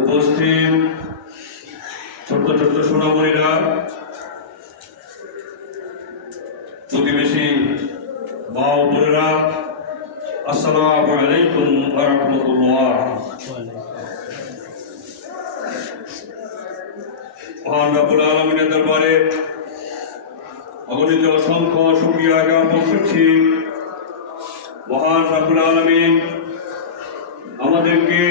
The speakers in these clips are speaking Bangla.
উপস্থিত ছোট্ট ছোট্ট সোনামণিরা, প্রতিবেশী মা ও বোনেরা, আসসালামু আলাইকুম ওয়া রাহমাতুল্লাহ। মহান রব্বুল আলামিনের দরবারে অগণিত অসংখ্য শুকরিয়া জ্ঞাপন করছি। মহান রব্বুল আলামিন আমাদেরকে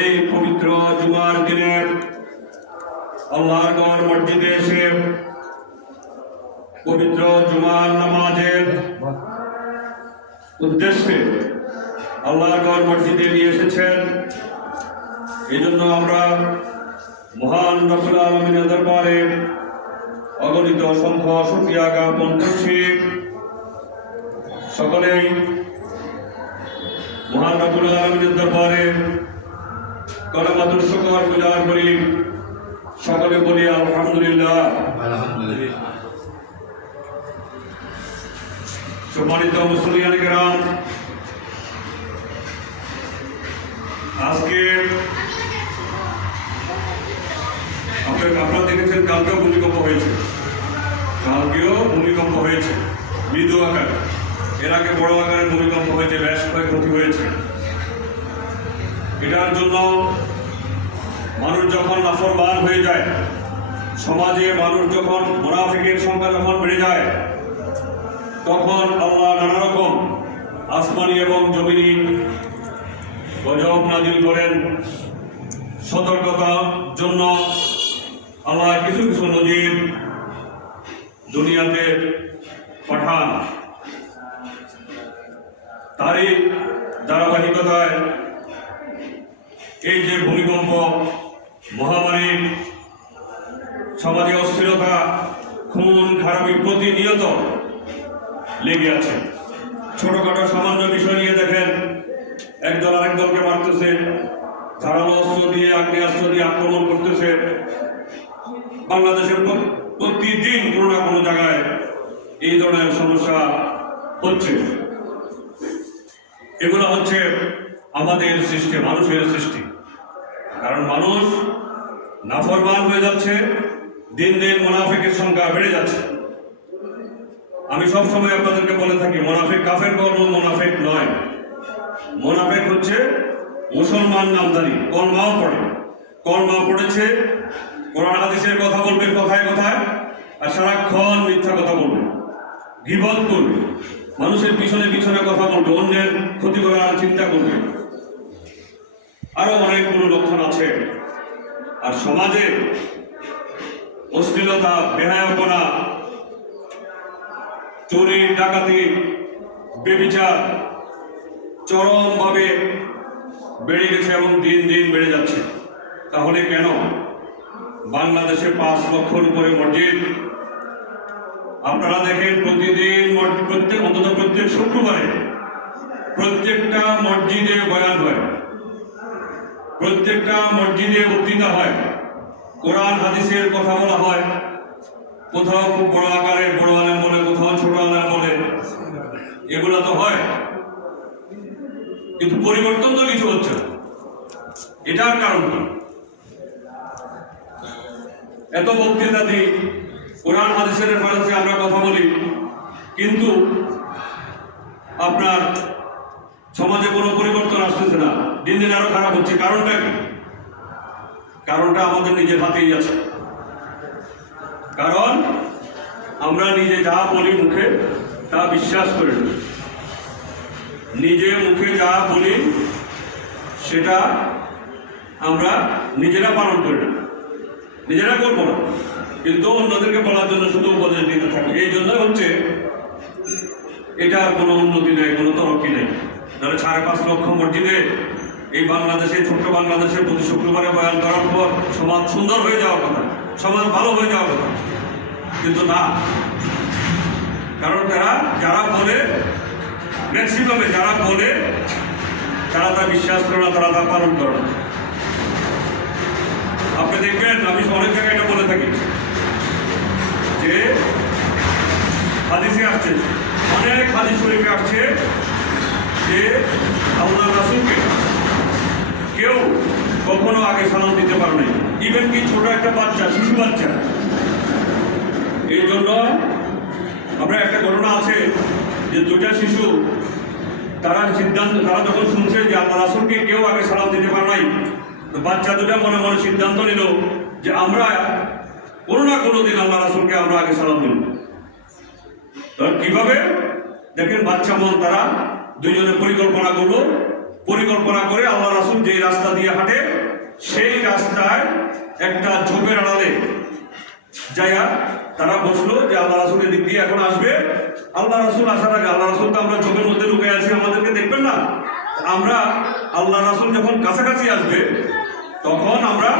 এই পবিত্র জুমার দিনে আল্লাহর ঘর মসজিদে এসে পবিত্র জুমার নামাজের উদ্দেশ্যে আল্লাহর ঘর মসজিদে নিয়ে এসেছেন। এই জন্য আমরা মহান রব্বুল আলামিনের দরবারে অগণিত অসংখ্য শুকরিয়া জ্ঞাপন করছি। সকলেই মহান রব্বুল আলামিনের দরবারে কলমাতুল শুকর গুজার করি, সকলে বলি আলহামদুলিল্লাহ। সম্মানিত মুসলিয়ান কেরাম, আজকে আপনারা দেখেছেন কালকেও ভূমিকম্প হয়েছে মৃদু আকার। এর আগে বড় আকারের ভূমিকম্প হয়েছে, বেশ ক্ষয়ক্ষতি হয়েছে। এটার জন্য মানুষ যখন নাফরমান হয়ে যায়, সমাজে মানুষ যখন মুনাফিকের সংখ্যা যখন বেড়ে যায়, তখন আল্লাহ নানা রকম আসমানি এবং জমিনি গজব নাজিল করেন। সতর্কতার জন্য আল্লাহ কিছু কিছু নজির দুনিয়াতে পাঠান। তারই ধারাবাহিকতায় এই যে ভূমিকম্প, মহামারী, সমাজে অস্থিরতা, খুন খারাপি প্রতিনিয়ত লেগে আছে। ছোটখাটো সামান্য বিষয় নিয়ে দেখেন, একদল আরেক দলকে মারতেছে, ধারালো অস্ত্র দিয়ে, আগ্নেয়াস্ত্র দিয়ে আক্রমণ করতেছে। বাংলাদেশের প্রতিদিন কোনো না কোনো জায়গায় এই ধরনের সমস্যা হচ্ছে। এগুলো হচ্ছে আমাদের সৃষ্টি, মানুষের সৃষ্টি। কারণ মানুষ নাফরমান হয়ে যাচ্ছে, দিন দিন মুনাফিকের সংখ্যা বেড়ে যাচ্ছে। আমি সবসময় আপনাদেরকে বলে থাকি, মুনাফিক কাফের কর্ম, মুনাফিক নয়। মুনাফিক হচ্ছে মুসলমান নামধারী, কলমাও পড়ে, কলমাও পড়েছে, কোরআন হাদিসের কথা বলবে কথায় কথায়, আর সারাক্ষণ মিথ্যা কথা বলবে, গীবত করবে, মানুষের পিছনে পিছনে কথা বলবে, অন্যের ক্ষতি করার চিন্তা করবে। আরো অনেকগুলো লক্ষণ আছে। আর সমাজে অশ্লীলতা, বেহায়াপনা, চুরি, ডাকাতি, বেবিচার চরমভাবে বেড়ে গেছে এবং দিন দিন বেড়ে যাচ্ছে। তাহলে কেন? বাংলাদেশে 5 লক্ষর উপরে মসজিদ। আপনারা দেখেন প্রতিদিন প্রত্যেক শুক্রবারে প্রত্যেকটা মসজিদে বয়ান হয়, প্রত্যেকটা মসজিদে বক্তৃতা হয়, কোরআন হাদিসের কথা বলা হয়। কোথাও খুব বড় আকারে বড় আলেম বলে, কোথাও ছোট আলেম বলে, এগুলা তো হয়, কিন্তু পরিবর্তন তো কিছু হচ্ছে না। এটার কারণ কি? এত বক্তৃতা দিই, কোরআন হাদিসের রেফারেন্সে আমরা কথা বলি, কিন্তু আপনার সমাজে কোনো পরিবর্তন আসতেছে না, দিন দিন আরো খারাপ হচ্ছে। কারণটা কি? কারণটা আমাদের নিজের হাতেই আছে। কারণ আমরা নিজে যা বলি মুখে তা বিশ্বাস করি না। নিজে মুখে যা বলি সেটা আমরা নিজেরা পালন করি না, নিজেরা করবো না, কিন্তু অন্যদেরকে বলার জন্য শুধু উপদেশ দিতে থাকি। এই জন্য হচ্ছে এটার কোনো উন্নতি নেই, কোনো তরক্কি নেই। তাহলে 5.5 লক্ষ মসজিদে এই বাংলাদেশে, ছোট্ট বাংলাদেশে প্রতি শুক্রবারে বয়ান করার পর সমাজ সুন্দর হয়ে যাওয়ার কথা, সমাজ ভালো হয়ে যাওয়ার কথা, কিন্তু না। কারণ যারা বলে, ম্যাক্সিমামে যারা বলে, তারা তা বিশ্বাস করে না, তারা তা পালন করে না। আপনি দেখবেন, আমি অনেক জায়গায় এটা বলে থাকি যে হাদিসে আসছে, অনেক হাদিস শরীফে আসছে যে আল্লাহ রাসূলকে কেউ কখনো আগে সালাম দিতে পারে নাই, ইভেন কি ছোট একটা বাচ্চা, শিশু বাচ্চা। এই জন্য আমরা একটা ঘটনা আছে যে দুটা শিশু তারা যখন শুনছে যে আল্লাহ রাসূলকে কেউ আগে সালাম দিতে পারে নাই, তো বাচ্চা দুটা মনে মনে সিদ্ধান্ত নিল যে আমরা কোনো না কোনো দিন আল্লাহ রাসূলকে আমরা আগে সালাম দিব। কিভাবে দেখেন, বাচ্চা মন তারা দুইজনে পরিকল্পনা করলো। পরিকল্পনা করে আল্লাহ রাসূল যে রাস্তা দিয়ে হাঁটে সেই রাস্তায় একটা ঝোপের আড়ালে যাইয়া তারা বসলো যে আল্লাহ রাসূলের দিক দিয়ে এখন আসবে। আল্লাহ রাসূল আসার আগে, আল্লাহ রাসূল তো আমরা ঝোপের মধ্যে ঢুকে আছি, আমাদেরকে দেখবেন না, আমরা আল্লাহ রাসূল যখন কাছাকাছি আসবে তখন আমরা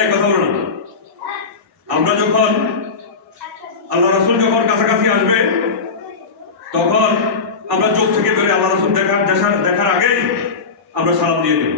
এই কথা বলো না, আমরা যখন আল্লাহ রাসূল যখন কাছাকাছি আসবে তখন আমরা চোখ থেকে বেরোয় আল্লাহ রাসূল দেখার আগেই আমরা সালাম দিয়ে দেব।